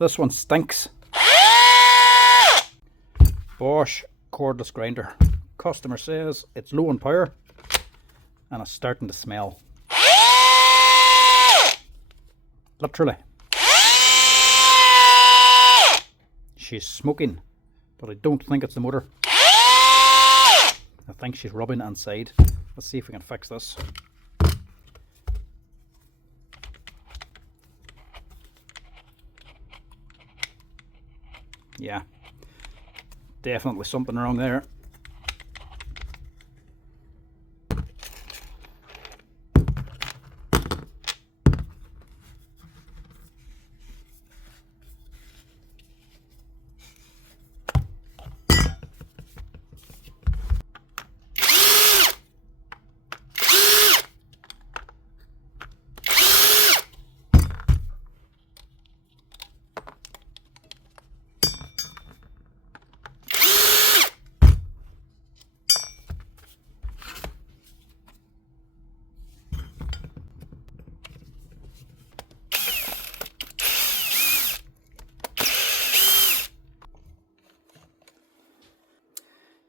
This one stinks. Bosch cordless grinder. Customer says it's low in power and it's starting to smell. Literally. She's smoking, but I don't think it's the motor. I think she's rubbing inside. Let's see if we can fix this. Yeah, definitely something wrong there.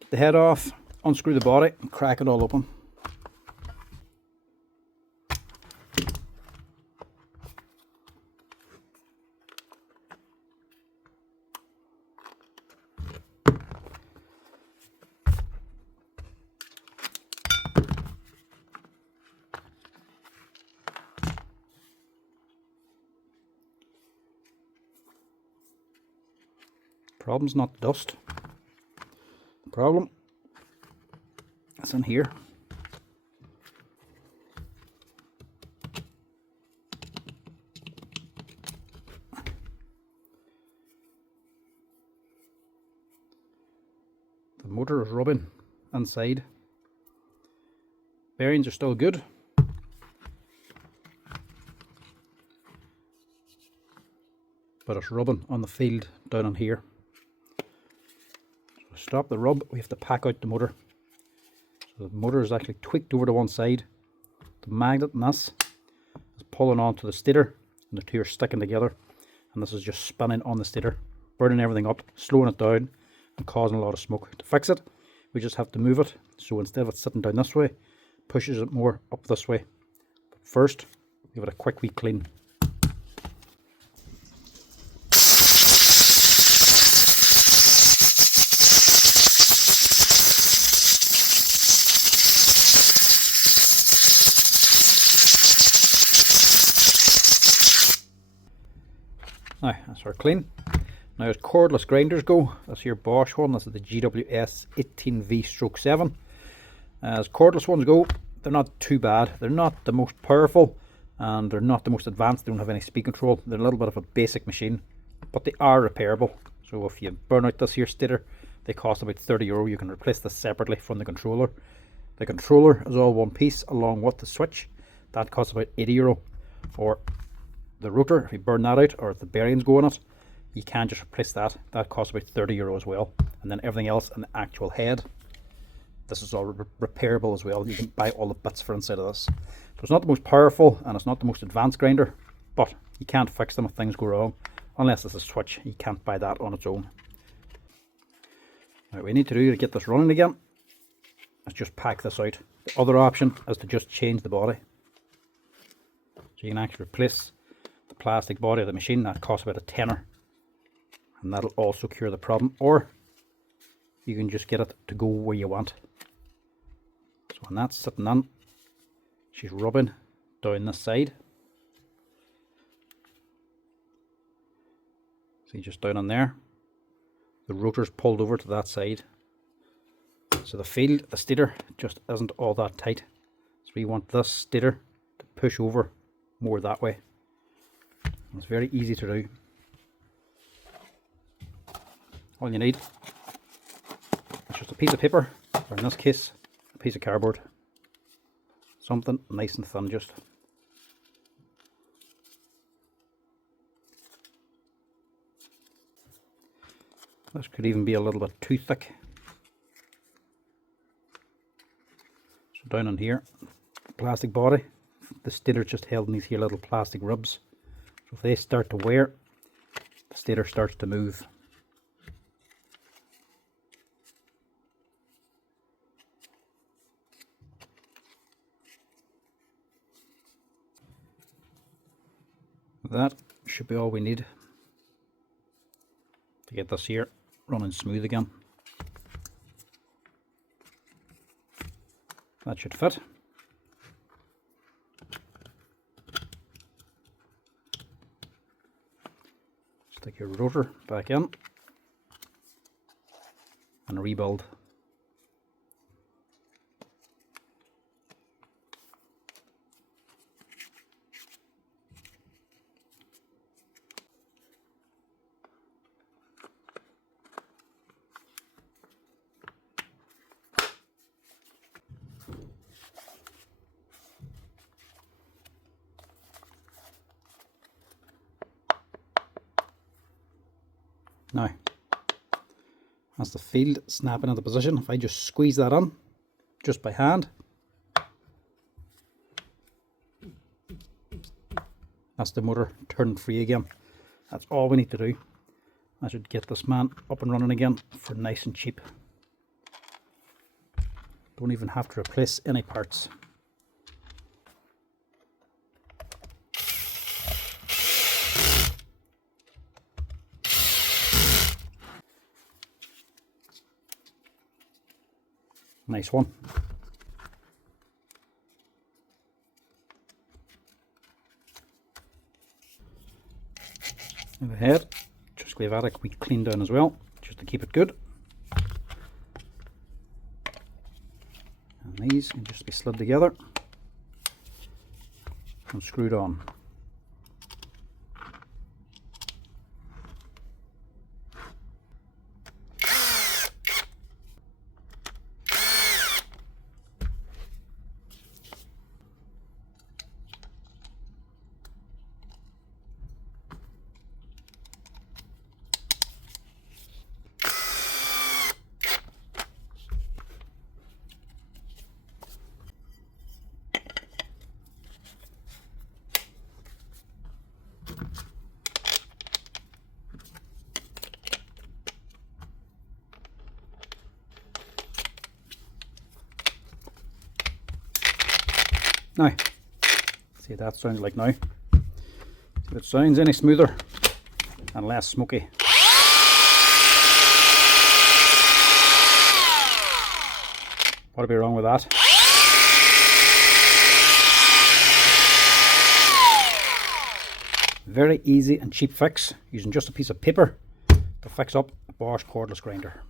The head off, unscrew the body and crack it all open. Problem's not the dust. Problem is in here. The motor is rubbing inside. Bearings are still good. But it's rubbing on the field down on here. To stop the rub, we have to pack out the motor. So the motor is actually tweaked over to one side. The magnet in this is pulling onto the stator, and the two are sticking together. And this is just spinning on the stator, burning everything up, slowing it down, and causing a lot of smoke. To fix it, we just have to move it. So instead of it sitting down this way, pushes it more up this way. But first, give it a quick wee clean. Now, that's our clean. Now as cordless grinders go, that's your Bosch one, this is the GWS 18V/7. As cordless ones go, they're not too bad. They're not the most powerful and they're not the most advanced. They don't have any speed control. They're a little bit of a basic machine, but they are repairable. So if you burn out this here stator, they cost about €30. You can replace this separately from the controller. The controller is all one piece along with the switch. That costs about €80. Or the rotor, if you burn that out, or if the bearings go on it, you can just replace that. That costs about €30 as well. And then everything else in the actual head, this is all repairable as well. You can buy all the bits for inside of this. So it's not the most powerful and it's not the most advanced grinder, but you can't fix them if things go wrong. Unless it's a switch, you can't buy that on its own. Now what we need to do to get this running again is just pack this out. The other option is to just change the body. So you can actually replace the plastic body of the machine. That costs about £10, and that'll also cure the problem. Or you can just get it to go where you want. So when that's sitting on, she's rubbing down this side. See, just down on there, the rotor's pulled over to that side. So the stator just isn't all that tight. So we want this stator to push over more that way. It's very easy to do. All you need is just a piece of paper, or in this case, a piece of cardboard. Something nice and thin just. This could even be a little bit too thick. So down on here, plastic body, the stator just held in these here little plastic ribs. So if they start to wear, the stator starts to move. That should be all we need to get this here running smooth again. That should fit. Stick your rotor back in and rebuild. Now, that's the field snapping into position. If I just squeeze that on, just by hand, that's the motor turned free again. That's all we need to do. I should get this man up and running again for nice and cheap. Don't even have to replace any parts. Nice one. The head, just give that a quick clean down as well, just to keep it good. And these can just be slid together and screwed on. Now, see what that sounds like now. See if it sounds any smoother and less smoky. What'd be wrong with that? Very easy and cheap fix using just a piece of paper to fix up a Bosch cordless grinder.